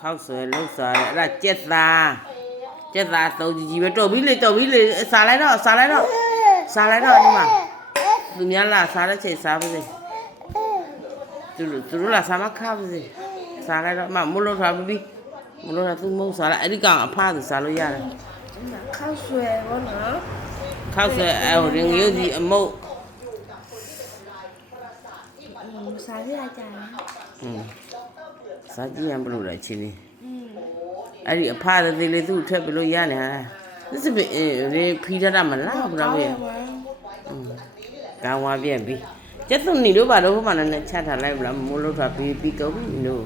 ခောက်ဆွဲလှုပ်စားတယ်အဲ့ဒါကြက်သားသုံးကြီးပဲတော်ပြီလေစားလိုက်တော့ဒီမှာသူများလာစားတဲ့ချိန်စားပါစေသူတို့လာစားမခါပါစေစားလိုက်တော့မလို့ထားပြီမလို့ထားသူမုံစားလိုက်အဲ့ဒီကောင်အဖသူစားလို့ရတယ်ခောက်ဆွဲဘောနော်ခောက်ဆွဲအဲ့ဟိုရင်ရုပ်ကြီးအမုတ်စားရကြတယ်စားကြည့်ရင်ဘလို့လဲချင်းလေးအဲ့ဒီအဖသေးလေးသူ့ထက်ဘလို့ရနေဟာသစ်စပင်ရေဖီးတတ်မလားဘုရားမေကောင်းဝါပြက်ပြီကျက်သွန်နီတို့ဘာလို့ဟိုမှာလည်းချထားလိုက်ဗလားမိုးလို့ထားပြီးကုန်ပြီလို့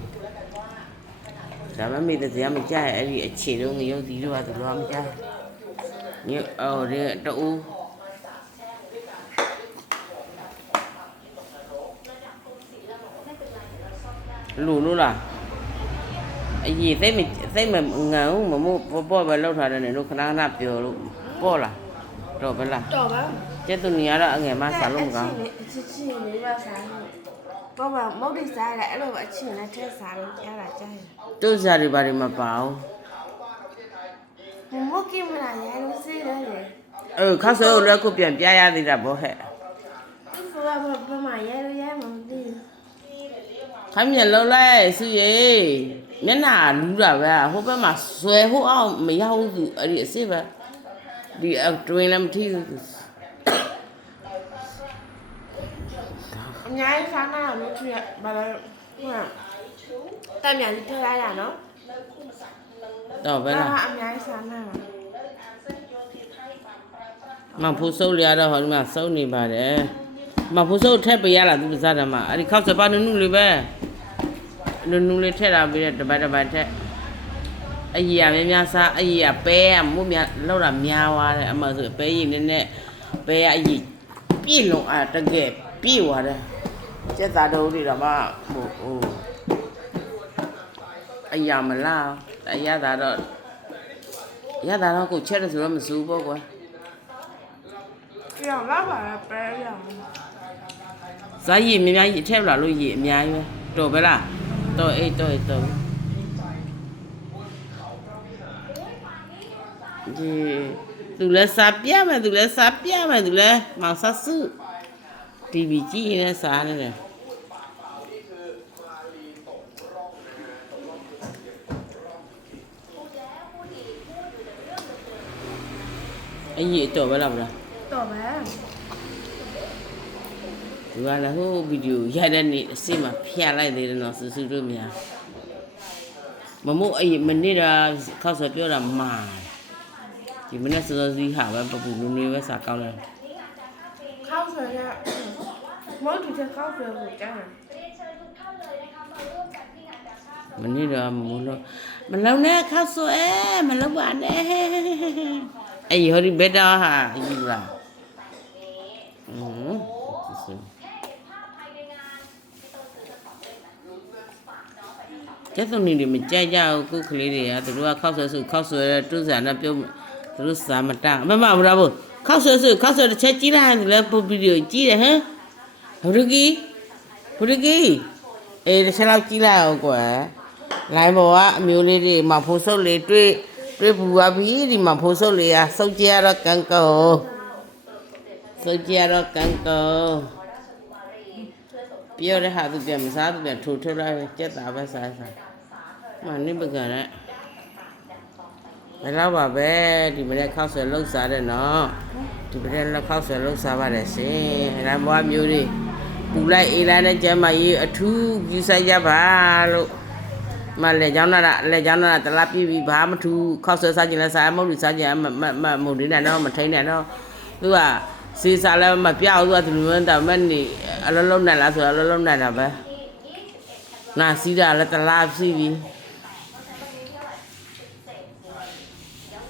ဒါမှမေးတဲ့ဇာမကြရဲ့အဲ့ဒီအခြေတော့ငရုတ်ဒီတို့ကသူတို့မကြညအော်ရဲတူလူလို့လားအကြီးသိမငန်ဘူးမမို့ပေါ့ပဲလောက်ထားတယ်တို့ခဏပြောလို့ပေါ့လားတော့ပဲလားတော့ပါကျက်သူနေရတော့အငယ်မစားလို့မကောင်းချစ်နေပါစားတော့ဘာမုတ်တိစားရအဲ့လိုအချင်းနဲ့ထက်စားလို့ရတာကြားတယ်တို့စားတွေဘာတွေမပါဘူးမကိမလာရလို့စေးတယ်ခါဆိုလည်းခုပြန်ပြရသေးတာဗောဟဲ့ဒီဆိုတာဘာမှရလို့ရမှာမသိခိုင်းမြန်လုံးလိုက်စီရေမျက်နှာလူးတာပဲဟိုဘက်မှာဆွဲဟိုအောင်မရဘူးသူအဲ့ဒီအစ်ပဲဒီအတွင်းလည်းမထီးဘူးအများကြီးစားနာလို့သူကဘာလဲဟုတ်တမ်းမြန်ထည့်လိုက်ရနော်တော့ပဲလားအများကြီးစားနာမဖူးစုပ်ရတော့ဟောဒီမှာစုပ်နေပါတယ်မဖူးစုပ်ထက်ပေးရလားသူစားတယ်မှာအဲ့ဒီခောက်စပါနုလေးပဲနုလေးထက်လာပြီးတဲ့တပတ်ထက်အကြီးရများစားအကြီးရပဲမို့များလောက်တာများသွားတယ်အမှဆိုပဲရင်နဲ့ပဲအကြီးပြည့်လုံးတကယ်ပြည့်သွားတယ်ကျက်သားတော်တွေတော့မှဟိုအရာမလားအရသာတော့ကိုချက်တယ်ဆိုတော့မစိုးပေါ့ကွာပြောင်းလာပါပဲပြောင်းဇာကြီးအများကြီးထည့်လာလို့ရေအများကြီးပဲတော်ပဲလားတော်အေးဒီသူလည်းစားပြမယ်သူလည်းမောင်ဆဆူတီဗီကြည့်နေစားနေတယ်အဲ့ဒီတော့ပဲလားဗျာတော့ပဲဒီကလည်းဟိုဗီဒီယိုရိုက်တဲ့နေ့အစစ်မှာဖျက်လိုက်သေးတယ်နော်စုတို့များမမို့အဲ့မနေ့ကခောက်ဆိုပြောတာမာဒီမနေ့စောစီးဟာပဲပပူနွေပဲစားကောင်းတယ်ခောက်ဆိုရမဟုတ်ဒီချက်ခောက်ဆိုကိုကြားတယ်မနေ့ကမို့လို့မလုံနဲ့ခောက်ဆိုမလုံပါနဲ့အဲ့ဟိုဒီဘက်တော့ဟာယူလာကျက်သွန်နေတွေမကြိုက်ကြဘူးခုကလေးတွေကသူတို့ကခောက်ဆွဲတူးစားနဲ့ပြုံးသူတို့စားမတမဘရာဘခောက်ဆွဲတစ်ချက်ကြီးလိုက်တယ်လေပို့ဗီဒီယိုကြီးတယ်ဟမ်ဘုရကီတစ်ချက်လောက်ကြီးလိုက်အောင်ကွယ်လိုင်းပေါ်ကအမျိုးလေးတွေမဖိုးစုပ်လေးတွေ့ပူပါပြီဒီမှာဖိုးစုပ်လေးကစုပ်ကြရတော့ကန်ကောပြောတဲ့ဟာသူပြန်မစားသူပြန်ထိုးလိုက်ကြက်တာပဲစားမနစ်ပကနဲ့ဘယ်တော့ပါပဲဒီမနေ့ခောက်ဆွဲလှုပ်စားတယ်နော်ဒီမနေ့လက်ခောက်ဆွဲလှုပ်စားပါတယ်ရှင်ရံဘွားမျိုးတွေပူလိုက်အေးလိုက်နဲ့ကျမကြီးအထူးယူဆိုင်ရပါလို့မလဲကြောင်းနာတလားပြပြီးဘာမထူခောက်ဆွဲစားခြင်းလဲစားမဟုတ်လို့စားခြင်းမဟုတ်နေတော့မထိန်နဲ့တော့သူကစီစားလည်းမပြောက်သူကသူမျိုးတောင်မဲ့နေအလုံးလုံးနဲ့လားဆိုအလုံးလုံးနဲ့တာပဲငါစီးတာလည်းတလားစီးပြီး